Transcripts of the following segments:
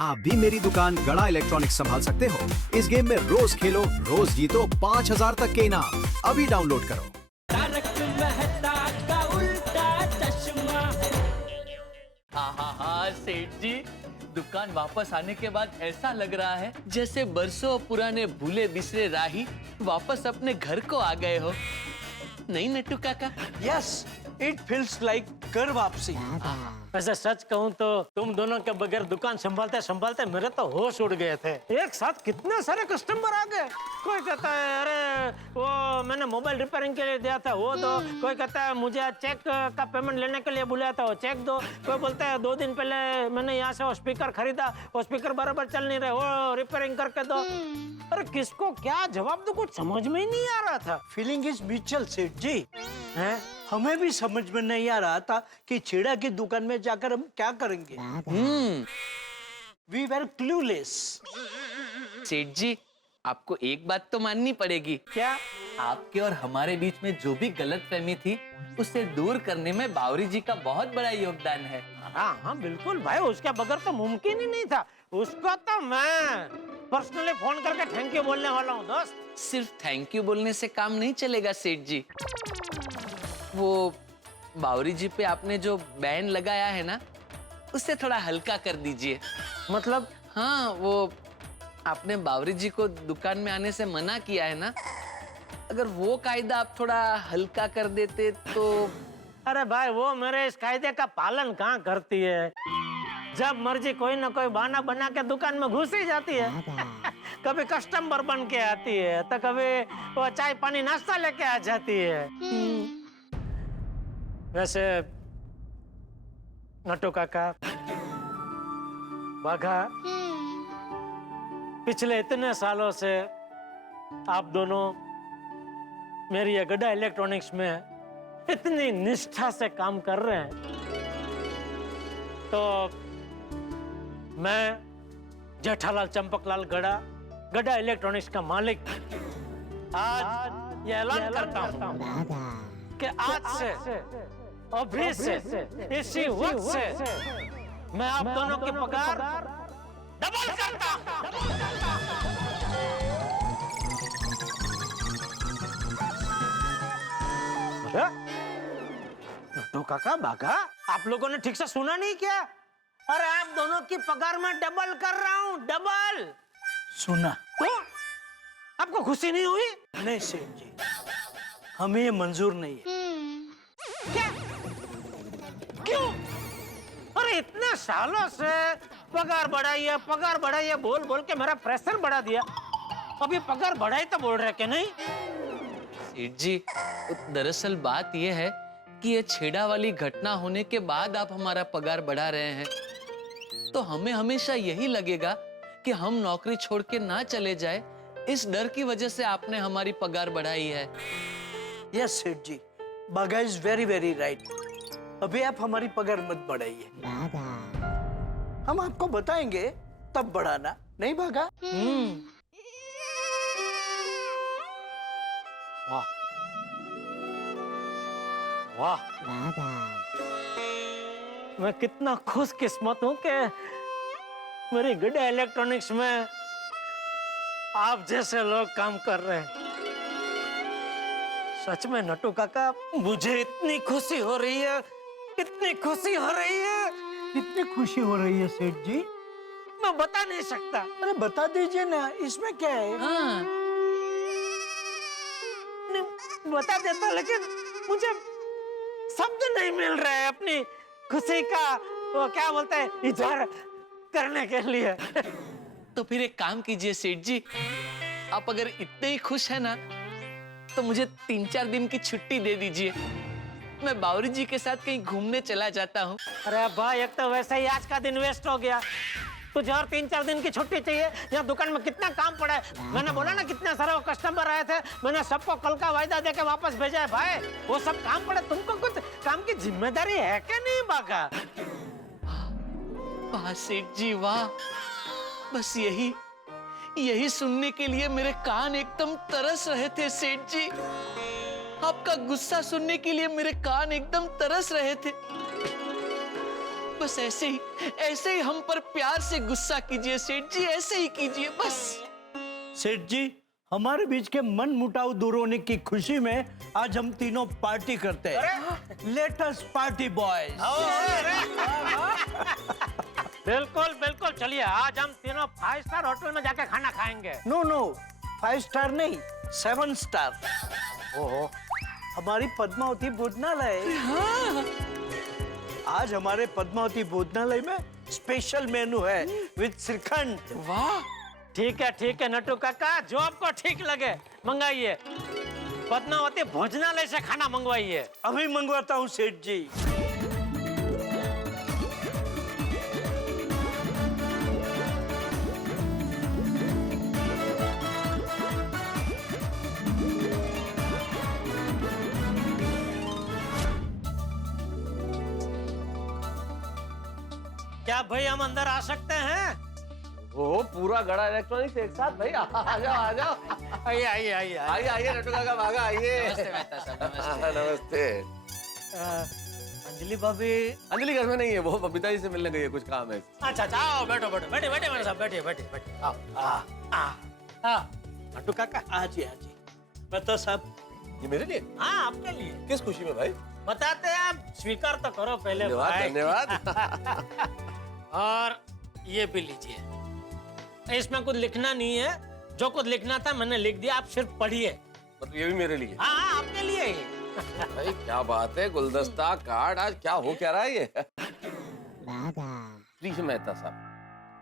आप भी मेरी दुकान गड़ा इलेक्ट्रॉनिक्स संभाल सकते हो। इस गेम में रोज खेलो, रोज जीतो 5000 तक के इनाम। अभी डाउनलोड करो। तारक मेहता का उल्टा चश्मा। हाँ सेठ जी, दुकान वापस आने के बाद ऐसा लग रहा है जैसे बरसों पुराने भूले बिसरे राही वापस अपने घर को आ गए हो। नहीं Nattu Kaka? Yes, it feels like घर वापसी। वैसे सच कहूँ तो तुम दोनों के बगैर दुकान संभालते संभालते मेरे तो होश उड़ गए थे। एक साथ कितने सारे कस्टमर आ गए। कोई कहता है अरे वो मैंने मोबाइल रिपेयरिंग के लिए दिया था वो दो, कोई कहता है मुझे चेक का पेमेंट लेने के लिए बुलाया था वो चेक दो, कोई बोलता है 2 दिन पहले मैंने यहाँ से वो स्पीकर खरीदा, वो स्पीकर बराबर चल नहीं रहे, वो रिपेयरिंग करके दो। अरे किसको क्या जवाब दो, कुछ समझ में ही नहीं आ रहा था। फीलिंग इज म्यूचुअल सेठ जी। हैं? हमें भी समझ में नहीं आ रहा था कि छेड़ा की दुकान में जाकर हम क्या करेंगे। We were clueless. सेठ जी, आपको एक बात तो माननी पड़ेगी। क्या? आपके और हमारे बीच में जो भी गलतफहमी थी उसे दूर करने में बावरी जी का बहुत बड़ा योगदान है। हाँ हाँ बिल्कुल भाई, उसके बगैर तो मुमकिन ही नहीं था। उसको तो मैं पर्सनली फोन करके थैंक यू बोलने वाला हूँ दोस्त। सिर्फ थैंक यू बोलने से काम नहीं चलेगा सेठ जी। वो बावरी जी पे आपने जो बैन लगाया है ना, उसे थोड़ा हल्का कर दीजिए। मतलब? हाँ, वो आपने बावरी जी को दुकान में आने से मना किया है ना, अगर वो कायदा आप थोड़ा हल्का कर देते तो। अरे भाई वो मेरे इस कायदे का पालन कहाँ करती है। जब मर्जी कोई ना कोई बहाना बना के दुकान में घुस ही जाती है। कभी कस्टमर बन के आती है तो कभी वो चाय पानी नाश्ता लेके आ जाती है। वैसे नट्टू काका, बाघा, पिछले इतने सालों से आप दोनों मेरी ये गड्ढा इलेक्ट्रॉनिक्स में इतनी निष्ठा से काम कर रहे हैं, तो मैं जेठालाल चंपकलाल गड्ढा इलेक्ट्रॉनिक्स का मालिक आज ये ऐलान करता हूँ कि आज से अभी से इसी वक्त से मैं आप दोनों की पगार डबल करता हूँ। नट्टू काका, बाघा, आप लोगों ने ठीक से सुना नहीं क्या? अरे आप दोनों की पगार में डबल कर रहा हूँ, डबल। सुना तो आपको खुशी नहीं हुई? नहीं सेठ जी, हमें ये मंजूर नहीं है। क्या? क्यों? अरे इतने सालों से पगार बढ़ाइए बोल बोल के मेरा प्रेशर बढ़ा दिया। अभी पगार बढ़ाई तो बोल रहे कि नहीं? सेठ जी, दरअसल बात यह है कि ये छेड़ा वाली घटना होने के बाद आप हमारा पगार बढ़ा रहे हैं, तो हमें हमेशा यही लगेगा कि हम नौकरी छोड़ के ना चले जाए, इस डर की वजह से आपने हमारी पगार बढ़ाई है। यस सेठ जी, बाघा इज वेरी वेरी राइट। अभी आप हमारी पगार मत बढ़ाइए, हम आपको बताएंगे तब बढ़ाना, नहीं बाघा? वाह वाह, मैं कितना खुशकिस्मत हूँ कि मेरी गड्ढा इलेक्ट्रॉनिक्स में आप जैसे लोग काम कर रहे हैं। सच में नट्टू काका, मुझे इतनी खुशी हो रही है, इतनी खुशी हो रही है। कितनी खुशी हो रही है सेठ जी, मैं बता नहीं सकता। अरे बता दीजिए ना, इसमें क्या है? हाँ, नहीं, बता देता, लेकिन मुझे शब्द नहीं मिल रहे अपनी खुशी का वो क्या बोलते हैं इजहार करने के लिए। तो फिर एक काम कीजिए सेठ जी, आप अगर इतने ही खुश हैं ना, तो मुझे 3-4 दिन की छुट्टी दे दीजिए। मैं बावरी जी के साथ कहीं घूमने चला जाता हूँ। अरे भाई, एक तो वैसे ही आज का दिन वेस्ट हो गया, तुझे और 3-4 दिन की छुट्टी चाहिए? यहाँ दुकान में कितना काम पड़ा है। मैंने बोला ना कितने सारे वो कस्टमर आए थे, मैंने सबको कल का वायदा देके वापस भेजा है भाई। वो सब काम पड़े, तुमको कुछ काम की जिम्मेदारी है क्या नहीं बाघा? वाह सेठ जी वाह, बस यही सुनने के लिए मेरे कान एकदम तरस रहे थे सेठ जी। आपका गुस्सा सुनने के लिए मेरे कान एकदम तरस रहे थे। बस ऐसे ही हम पर प्यार से गुस्सा कीजिए सेठ जी, ऐसे ही कीजिए बस। सेठ जी, हमारे बीच के मन मुटाव दूर होने की खुशी में आज हम तीनों पार्टी करते हैं। Let us party boys. बिल्कुल बिल्कुल, चलिए आज हम तीनों 5 स्टार होटल में जाके खाना खाएंगे। नो नो, 5 स्टार नहीं, 7 स्टार। ओहो, हमारी पद्मावती भोजनालय। आज हमारे पद्मावती भोजनालय में स्पेशल मेनू है विद श्रीखंड। वाह, ठीक है नट्टू काका, जो आपको ठीक लगे मंगाइए। पद्मावती भोजनालय से खाना मंगवाइए। अभी मंगवाता हूँ सेठ जी। क्या भाई हम अंदर आ सकते हैं? ओ पूरा गड़ा इलेक्ट्रॉनिक्स एक साथ भाई, आ जाओ आइए नट्टू काका, भागा आइए। नमस्ते मेहता साहब, नमस्ते। नमस्ते। अंजलि भाभी। अंजलि घर में नहीं है, वो बबीता जी से मिलने गई है, कुछ काम है। अच्छा आओ, बैठो मेरे साथ, बैठिए आओ। नट्टू काका, आज ही बता साहब। ये मेरे लिए? हाँ आपके लिए। किस खुशी में भाई? बताते हैं आप, स्वीकार तो करो पहले। धन्यवाद। और ये भी लीजिए। इसमें कुछ लिखना नहीं है, जो कुछ लिखना था मैंने लिख दिया, आप सिर्फ पढ़िए। मतलब ये भी मेरे लिए? हाँ आपके लिए ही। भाई क्या बात है, गुलदस्ता कार्ड, आज क्या हो क्या रहा है ये? प्लीज मेहता साहब,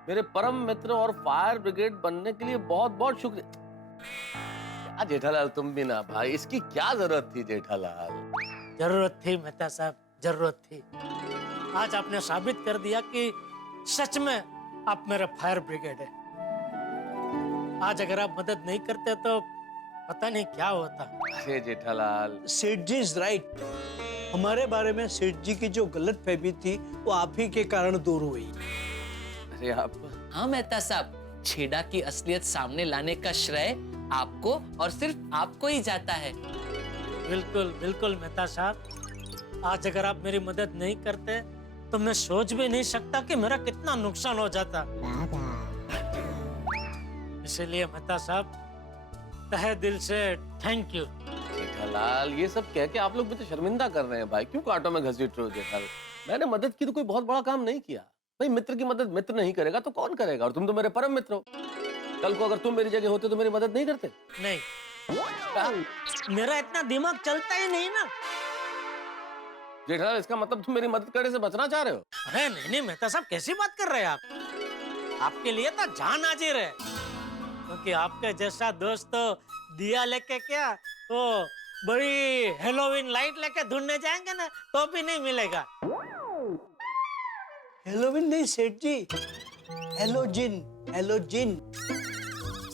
मेरे परम मित्र और फायर ब्रिगेड बनने के लिए बहुत बहुत शुक्रिया। क्या जेठालाल, तुम भी ना भाई, इसकी क्या जरूरत थी जेठालाल? जरूरत थी मेहता साहब, जरूरत थी। आज आपने साबित कर दिया कि सच में आप मेरा फायर ब्रिगेड है। आज अगर आप मदद नहीं करते तो पता नहीं क्या होता। अरे जेठालाल, सेठ जी इज राइट। हमारे बारे में सेठ जी की जो गलतफहमी थी वो आप ही के कारण दूर हुई। अरे आप हाँ मेहता साहब, छेड़ा की असलियत सामने लाने का श्रेय आपको और सिर्फ आपको ही जाता है। बिल्कुल मेहता साहब, आज अगर आप मेरी मदद नहीं करते तो मैं सोच भी नहीं सकता कि मेरा कितना नुकसान हो जाता। इसलिए मेहता साहब, तहे दिल से थैंक यू। जेठालाल, ये सब कह के आप लोग मुझे शर्मिंदा कर रहे हैं भाई। क्यों कांटों में घसीट रहे हो जेठालाल? मैंने मदद की तो कोई बहुत बड़ा काम नहीं किया भाई। मित्र की मदद मित्र नहीं करेगा तो कौन करेगा? और तुम तो मेरे परम मित्र हो। कल को अगर तुम मेरी जगह होते तो मेरी मदद नहीं करते? नहीं, मेरा इतना दिमाग चलता ही नहीं ना। जेठालाल, इसका मतलब तुम मेरी मदद करने से बचना चाह रहे हो? अरे नहीं मेहता साहब, कैसी बात कर रहे हैं आप? आपके लिए तो जान हाजिर है, क्योंकि आपके जैसा दोस्त तो दिया लेके क्या, वो बड़ी हेलोवीन लाइट लेके ढूंढने जाएंगे ना तो भी नहीं मिलेगा। हेलोविन नहीं सेठ जी, हेलोजिन।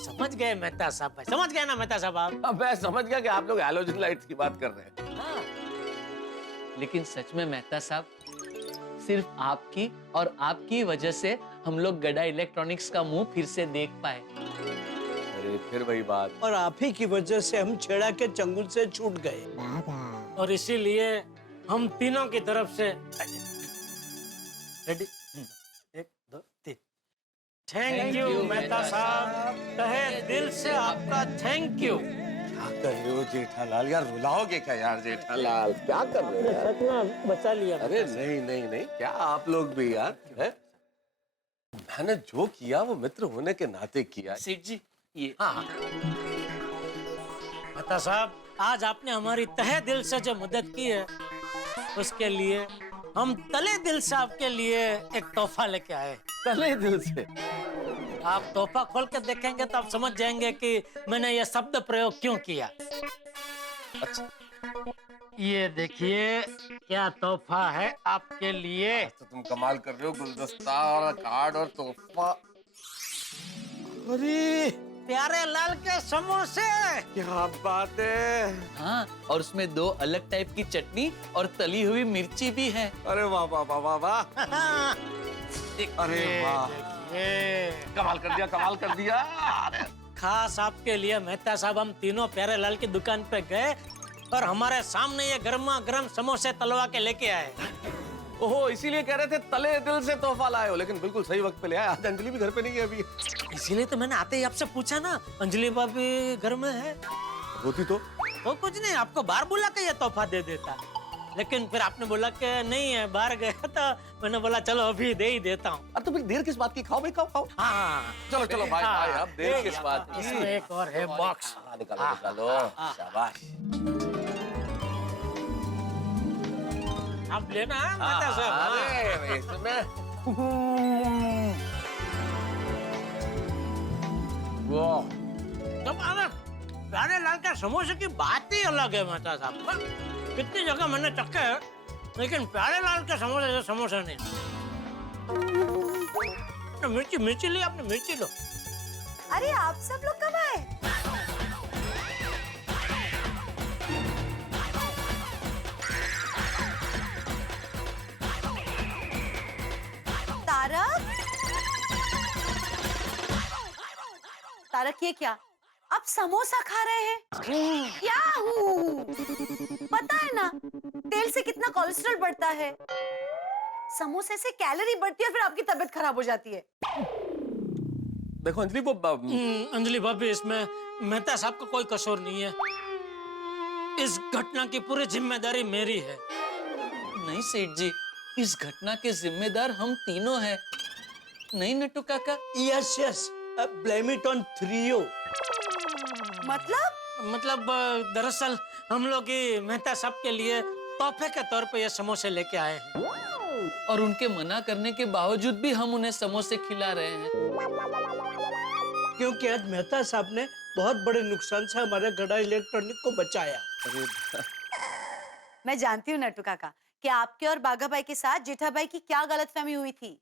समझ गए मेहता साहब भाई, समझ गए ना मेहता साहब आप? अब मैं समझ गया कि आप लोग हैलोजन लाइट्स की बात कर रहे हैं। हाँ। लेकिन सच में मेहता साहब, सिर्फ आपकी और आपकी वजह से हम लोग गड़ा इलेक्ट्रॉनिक्स का मुंह फिर से देख पाए। अरे फिर वही बात। और आप ही की वजह से हम छेड़ा के चंगुल से छूट गए। और इसीलिए हम तीनों की तरफ से रेडी, 1 2 3। थैंक यू मेहता साहब, तहे दिल से आपका थैंक यू। क्या कर रहे हो जेठालाल? यार रुलाओगे क्या यार जेठालाल? क्या कर रहे हो यार? सच में बचा लिया। अरे नहीं, क्या आप लोग भी यार है? मैंने जो किया वो मित्र होने के नाते किया। सेठ जी, ये हाँ, मेहता साहब, आज आपने हमारी तहे दिल से जो मदद की है उसके लिए हम तले दिल से आपके लिए एक तोहफा लेके आए। तले दिल से? आप तोहफा खोल के देखेंगे तो आप समझ जाएंगे कि मैंने ये शब्द प्रयोग क्यों किया। अच्छा, ये देखिए क्या तोहफा है आपके लिए। तो तुम कमाल कर रहे हो, गुलदस्ता और कार्ड और तोहफा। अरे प्यारे लाल के समोसे। क्या बात है! हाँ, और उसमें 2 अलग टाइप की चटनी और तली हुई मिर्ची भी है। अरे वाह वाह वाह वाह वाह! अरे वाह, ये कमाल कर दिया। अरे खास आपके लिए मेहता साहब हम तीनों प्यारे लाल की दुकान पे गए और हमारे सामने ये गर्मा गर्म समोसे तलवा के लेके आए। ओहो, इसीलिए कह रहे थे तले दिल से तोहफा लाए हो, लेकिन बिल्कुल सही वक्त पे ले आए। आज अंजलि भी घर पे नहीं है अभी। इसीलिए तो मैंने आते ही आपसे पूछा ना, अंजलि भाभी घर में है? होती तो कुछ नहीं, आपको बाहर बुला के ये तोहफा दे देता, लेकिन फिर आपने बोला कि नहीं है, बाहर गया, तो मैंने बोला चलो अभी दे ही देता हूँ। अब तो फिर देर किस बात की, खाओ भाई, खाओ खाओ। हाँ, चलो चलो भाई भाई, अब देर किस बात की। इसमें एक और है बॉक्स। निकालो निकालो, शाबाश। आप लेना है माता साहब। अरे इसमें वाह, तो प्यारे लाल के समोसे की बात ही अलग है माता साहब। कितनी जगह मैंने चखे हैं, लेकिन प्यारे लाल के समोसे से समोसा नहीं। मिर्ची मिर्ची ली आपने, मिर्ची लो। अरे आप सब लोग कब आए? तारक, तारक ये क्या? आप समोसा खा रहे हैं? याहू! पता है ना तेल से कितना कोलेस्ट्रॉल बढ़ता है। समोसे से कैलोरी बढ़ती है, फिर आपकी तबीयत खराब हो जाती है। देखो अंजलि, वो अंजलि भाभी, इसमें मेहता साहब का कोई कसूर नहीं है। इस घटना की पूरी जिम्मेदारी मेरी है। नहीं सेठ जी, इस घटना के जिम्मेदार हम तीनों हैं, नहीं Nattu Kaka? Yes yes, blame it on थ्रीओ। मतलब दरअसल हम लोग ही मेहता साहब के लिए तोहफे के तौर पे ये समोसे लेके आए हैं। और उनके मना करने के बावजूद भी हम उन्हें समोसे खिला रहे हैं, क्योंकि आज मेहता साहब ने बहुत बड़े नुकसान से हमारे गड़ा इलेक्ट्रॉनिक को बचाया। मैं जानती हूँ नट्टू काका कि आपके और बाघा भाई के साथ जेठा भाई की क्या गलतफहमी हुई थी।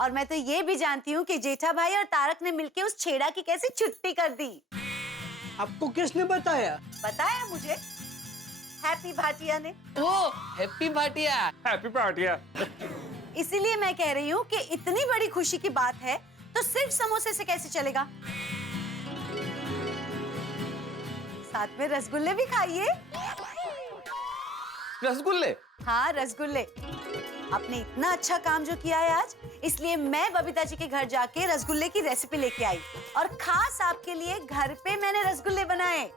और मैं तो ये भी जानती हूँ कि जेठा भाई और तारक ने मिलके उस छेड़ा की कैसी छुट्टी कर दी। आपको किसने बताया? बताया मुझे हैप्पी भाटिया ने। ओ हैप्पी भाटिया। हैप्पी पार्टिया। इसीलिए मैं कह रही हूँ कि इतनी बड़ी खुशी की बात है तो सिर्फ समोसे से कैसे चलेगा, साथ में रसगुल्ले भी खाइए। रसगुल्ले? हाँ रसगुल्ले। आपने इतना अच्छा काम जो किया है आज, इसलिए मैं बबीता जी के घर जाके रसगुल्ले की रेसिपी लेके आई और खास आपके लिए घर पे मैंने रसगुल्ले बनाए।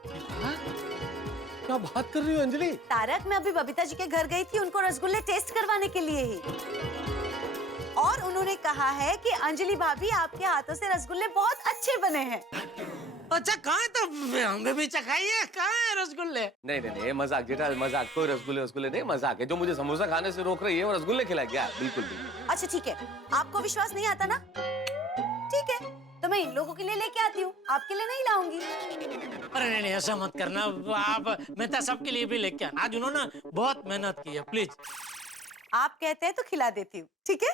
क्या बात कर रही हो अंजलि? तारक, मैं अभी बबीता जी के घर गई थी उनको रसगुल्ले टेस्ट करवाने के लिए ही, और उन्होंने कहा है कि अंजलि भाभी आपके हाथों से रसगुल्ले बहुत अच्छे बने हैं। अच्छा कहाँ है, तो हमें भी चखाइए। कहाँ है रसगुल्ले? नहीं नहीं नहीं, मजाक जेठा, मजाक। कोई रसगुल्ले नहीं, मजाक है। जो मुझे समोसा खाने से रोक रही है वो रसगुल्ले खिला गया। बिल्कुल भी। अच्छा ठीक है, आपको विश्वास नहीं आता ना, ठीक है, तो मैं इन लोगों के लिए लेके आती हूँ, आपके लिए नहीं लाऊंगी। अरे नहीं ऐसा मत करना, आप मेहता साहब के लिए भी लेके आना। आज उन्होंने बहुत मेहनत की है, प्लीज। आप कहते हैं तो खिला देती हूँ, ठीक है?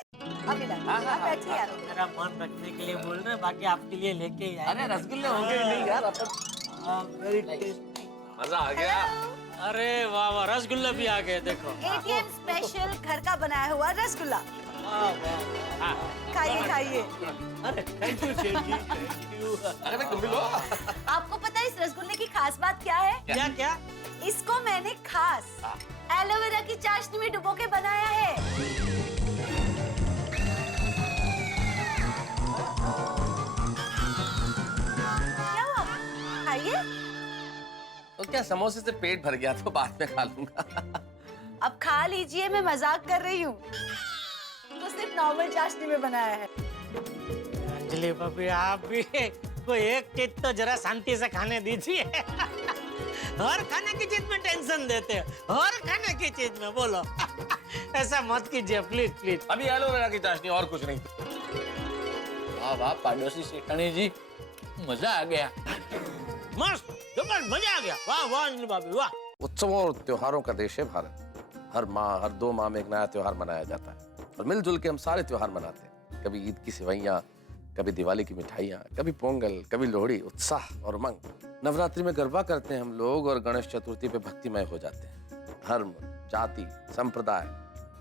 अभी ला, आप बैठिए यार। मेरा मन रखने के लिए बोल रहे हैं, बाकी आपके लिए लेके ही आए। अरे रसगुल्ले होंगे नहीं यार, वेरी टेस्टी। मजा आ गया। अरे वाह वाह, रसगुल्ले भी आ गए, देखो। एटीएम स्पेशल घर का बनाया हुआ रसगुल्ला, खाइए खाइए। अरे थैंक यू सेठ जी, थैंक यू। अरे भाई तुम भी लो। आपको पता है इस रसगुल्ले की खास बात क्या है? क्या क्या? इसको मैंने खास एलोवेरा की चाशनी में डुबो के बनाया है। क्या हुआ? खाइए। तो क्या समोसे से पेट भर गया तो बाद में खा लूंगा। अब खा लीजिए, मैं मजाक कर रही हूँ, तो सिर्फ नॉर्मल चाशनी में बनाया है। अंजलि भाभी, आप भी कोई एक चीज तो जरा शांति से खाने दीजिए। हर खाने की चीज में टेंशन देते हो, हर खाने की चीज में बोलो। ऐसा मत कीजिए प्लीज प्लीज। अभी एलोवेरा की चाशनी और कुछ नहीं। वाह वाह पाड़ोसी सेठानी जी, मजा आ गया। मस्त, जबरदस्त, मजा आ गया। वाह वाह अंजलि भाभी, वाह। उत्सवों और त्योहारों का देश है भारत। हर माह, हर 2 माह में एक नया त्योहार मनाया जाता है और मिलजुल के हम सारे त्योहार मनाते हैं। कभी ईद की सेवइयाँ, कभी दिवाली की मिठाइयाँ, कभी पोंगल, कभी लोहड़ी। उत्साह और उमंग। नवरात्रि में गरबा करते हैं हम लोग और गणेश चतुर्थी पे भक्तिमय हो जाते हैं। धर्म, जाति, संप्रदाय,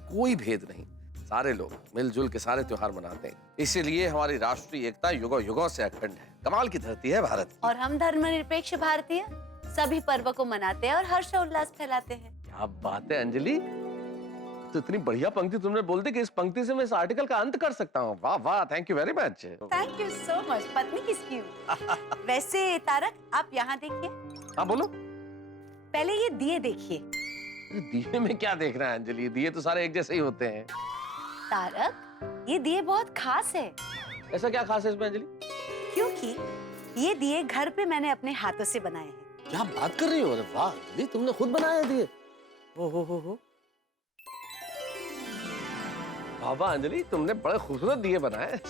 कोई भेद नहीं, सारे लोग मिलजुल के सारे त्योहार मनाते हैं। इसीलिए हमारी राष्ट्रीय एकता युगों युगों से अखंड है। कमाल की धरती है भारत। और हम धर्मनिरपेक्ष भारतीय सभी पर्व को मनाते हैं और हर्षोल्लास फैलाते हैं। क्या बात है अंजलि, तो इतनी बढ़िया पंक्ति तुमने बोल दी कि इस पंक्ति से मैं इस आर्टिकल का अंत कर सकता हूँ। वाह वाह, thank you very much. Thank you so much. पत्नी किसकी हूँ? वैसे तारक आप यहाँ देखिए, हाँ बोलो। पहले ये दिए देखिए। अरे दिए में क्या देखना है अंजलि, दिए तो सारे एक जैसे ही होते हैं। तारक ये दिए बहुत खास है, ऐसा क्या खास है इसमें अंजलि? क्योंकि ये दिए घर पे मैंने अपने हाथों से बनाए हैं। क्या बात कर रही हो? अरे वाह अंजलि, तुमने खुद बनाए दिए? हो। वाह अंजलि, तुमने बड़े खूबसूरत दिए बनाए।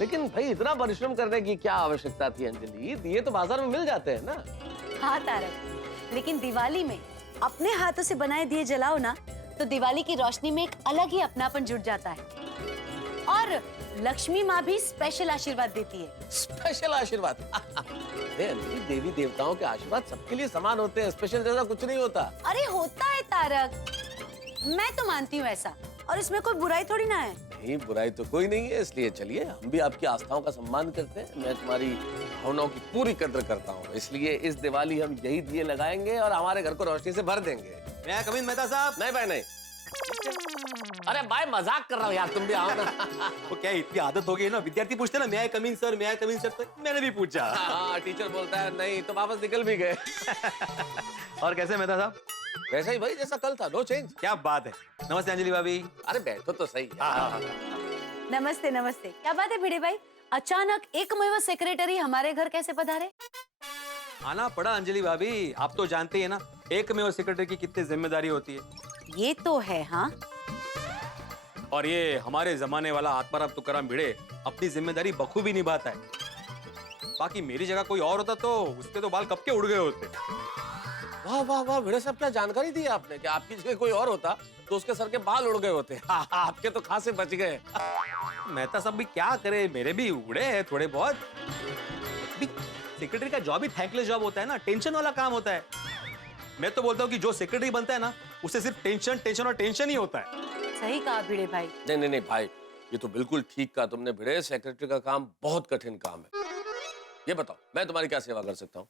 लेकिन भाई इतना परिश्रम करने की क्या आवश्यकता थी अंजलि? दिए तो बाजार में मिल जाते हैं ना। हाँ तारक, लेकिन दिवाली में अपने हाथों से बनाए दिए जलाओ ना, तो दिवाली की रोशनी में एक अलग ही अपनापन जुड़ जाता है। और लक्ष्मी माँ भी स्पेशल आशीर्वाद देती है। स्पेशल आशीर्वाद? अरे अंजलि, देवी देवताओं के आशीर्वाद सबके लिए समान होते हैं, स्पेशल जैसा कुछ नहीं होता। अरे होता है तारक, मैं तो मानती हूँ ऐसा, और इसमें कोई बुराई थोड़ी ना है। नहीं, बुराई तो कोई नहीं है, इसलिए चलिए हम भी आपकी आस्थाओं का सम्मान करते हैं। मैं तुम्हारी भावनाओं की पूरी कद्र करता हूँ, इसलिए इस दिवाली हम यही दिए लगाएंगे और हमारे घर को रोशनी से भर देंगे। मैं कमिन मेहता साहब। नहीं भाई नहीं। अरे भाई मजाक कर रहा हूँ यार, तुम भी आओ ना। वो क्या इतनी आदत हो गई ना, विद्यार्थी पूछते ना मैं आई कमिंग सर, मैं आई कमिंग सर, तो मैंने भी पूछा। हाँ, टीचर बोलता है नहीं तो वापस निकल भी गए। और कैसे मेहता साहब? वैसा ही भाई जैसा कल था, नो चेंज। क्या बात है। नमस्ते अंजलि भाभी। अरे बैठो तो सही। नमस्ते नमस्ते। क्या बात है भिड़े भाई, अचानक एकमेव सेक्रेटरी हमारे घर कैसे पधारे? आना पड़ा अंजलि भाभी, आप तो जानते हैं ना एक में वो सेक्रेटरी की कितनी जिम्मेदारी होती है। ये तो है। हाँ, और ये हमारे जमाने वाला आत्माराम तुकाराम भिड़े अपनी जिम्मेदारी बखूबी निभाता है। बाकी मेरी जगह कोई और होता तो उसके तो बाल कब के उड़ गए होते। वाह वाह वाह भिड़े साहब, क्या जानकारी दी आपने कि आपकी जगह कोई और होता तो उसके सर के बाल उड़ गए होते। आपके तो खासे बच गए। मेहता साहब भी क्या करे, मेरे भी उड़े हैं थोड़े बहुत। सेक्रेटरी का जॉब ही थैंकलेस जॉब होता है ना, टेंशन वाला काम होता है। मैं तो बोलता हूँ कि जो सेक्रेटरी बनता है ना, उसे सिर्फ टेंशन टेंशन और टेंशन ही होता है। सही कहा भिड़े भाई। नहीं भाई, ये तो बिल्कुल ठीक कहा तुमने भिड़े। सेक्रेटरी का काम बहुत कठिन काम है। ये बताओ मैं तुम्हारी क्या सेवा कर सकता हूँ?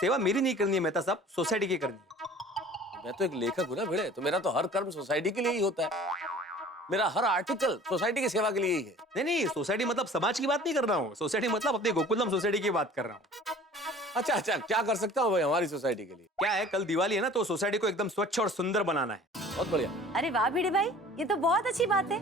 सेवा मेरी नहीं करनी है मेहता साहब, सोसाइटी की करनी है। मैं तो एक लेखक हूँ ना भिड़े, तो मेरा तो हर कर्म सोसाइटी के लिए ही होता है। मेरा हर आर्टिकल सोसाइटी की सेवा के लिए ही है। नहीं, सोसाइटी मतलब समाज की बात नहीं कर रहा हूँ, सोसाइटी मतलब अपने गोकुलधाम सोसाइटी की बात कर रहा हूँ। अच्छा, क्या कर सकता हूँ भाई हमारी सोसाइटी के लिए? क्या है, कल दिवाली है ना, तो सोसाइटी को एकदम स्वच्छ और सुंदर बनाना है। बहुत बढ़िया। अरे वाह भिड़े भाई, ये तो बहुत अच्छी बात है।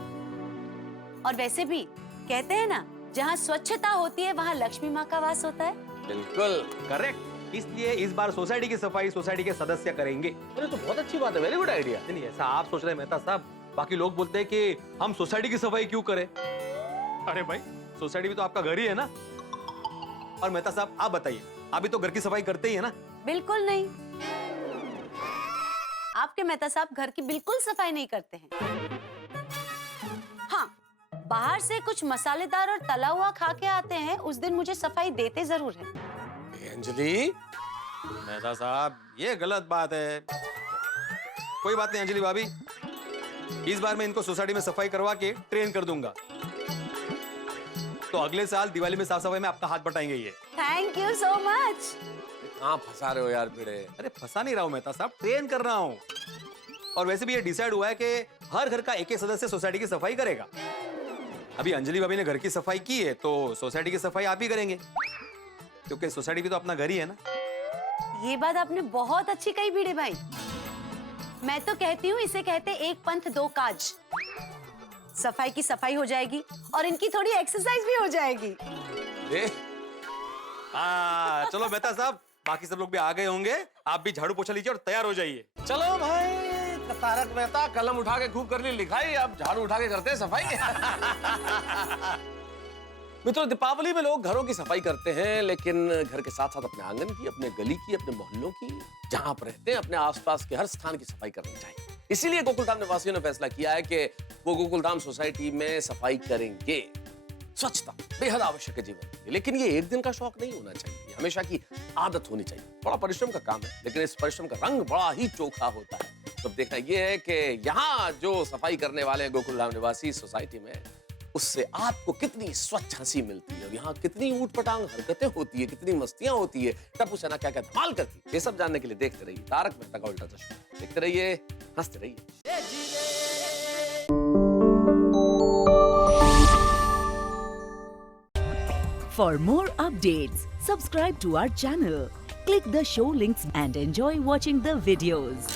और वैसे भी कहते हैं ना, जहाँ स्वच्छता होती है वहाँ लक्ष्मी माँ का वास होता है। बिल्कुल करेक्ट। इसलिए इस बार सोसाइटी की सफाई सोसाइटी के सदस्य करेंगे। अरे तो बहुत अच्छी बात है, वेरी गुड आइडिया। नहीं, ऐसा आप सोच रहे हैं मेहता साहब, बाकी लोग बोलते हैं कि हम सोसाइटी की सफाई क्यों करें। अरे भाई, सोसाइटी भी तो आपका घर ही है ना। और मेहता साहब आप बताइए, आप भी तो घर की सफाई करते ही है ना? बिल्कुल नहीं, आपके मेहता साहब घर की बिल्कुल सफाई नहीं करते हैं। हाँ, बाहर से कुछ मसालेदार और तला हुआ खा के आते हैं, उस दिन मुझे सफाई देते जरूर है। अंजलि, मेहता साहब ये गलत बात है। कोई बात नहीं अंजलि भाभी, इस बार मैं इनको सोसाइटी में सफाई करवा के ट्रेन कर दूंगा, तो अगले साल दिवाली में साफ सफाई में आपका हाथ बटाएंगे ये। Thank you so much. कहाँ फंसा रहे हो यार भिड़े? अरे फंसा नहीं रहा हूं मेहता साहब, ट्रेन कर रहा हूं। और वैसे भी ये डिसाइड हुआ है कि हर घर का एक एक सदस्य सोसाइटी की सफाई करेगा। अभी अंजलि भाभी ने घर की सफाई की है, तो सोसाइटी की सफाई आप ही करेंगे, क्योंकि सोसाइटी भी तो अपना घर ही है ना। ये बात आपने बहुत अच्छी कही भिड़े भाई। मैं तो कहती हूँ इसे कहते एक पंथ दो काज। सफाई की सफाई हो जाएगी और इनकी थोड़ी एक्सरसाइज भी हो जाएगी। चलो मेहता साहब, बाकी सब लोग भी आ गए होंगे, आप भी झाड़ू पोछा लीजिए और तैयार हो जाइए। चलो भाई, तारक मेहता कलम उठा के खूब कर ली लिखाई, अब झाड़ू उठा के करते हैं सफाई। मित्रों, दीपावली में लोग घरों की सफाई करते हैं, लेकिन घर के साथ साथ अपने आंगन की, अपने गली की, अपने मोहल्लों की, जहां आप रहते हैं अपने आसपास के हर स्थान की सफाई करनी चाहिए। इसीलिए गोकुलधाम निवासियों ने फैसला किया है कि वो गोकुलधाम सोसाइटी में सफाई करेंगे। स्वच्छता बेहद आवश्यक है जीवन में, लेकिन ये एक दिन का शौक नहीं होना चाहिए, हमेशा की आदत होनी चाहिए। बड़ा परिश्रम का काम है, लेकिन इस परिश्रम का रंग बड़ा ही चोखा होता है। तो देखना ये है कि यहाँ जो सफाई करने वाले हैं गोकुलधाम निवासी सोसाइटी में, उससे आपको कितनी स्वच्छ हंसी मिलती है और यहाँ कितनी ऊटपटांग हरकतें होती है, कितनी मस्तियां होती है, टप्पू सेना क्या क्या धमाल करती है, ये सब जानने के लिए देखते रहिए तारक मेहता का उल्टा चश्मा। देखते रहिए, हंसते रहिए। For more updates, subscribe to our channel, click the show links and enjoy watching the videos.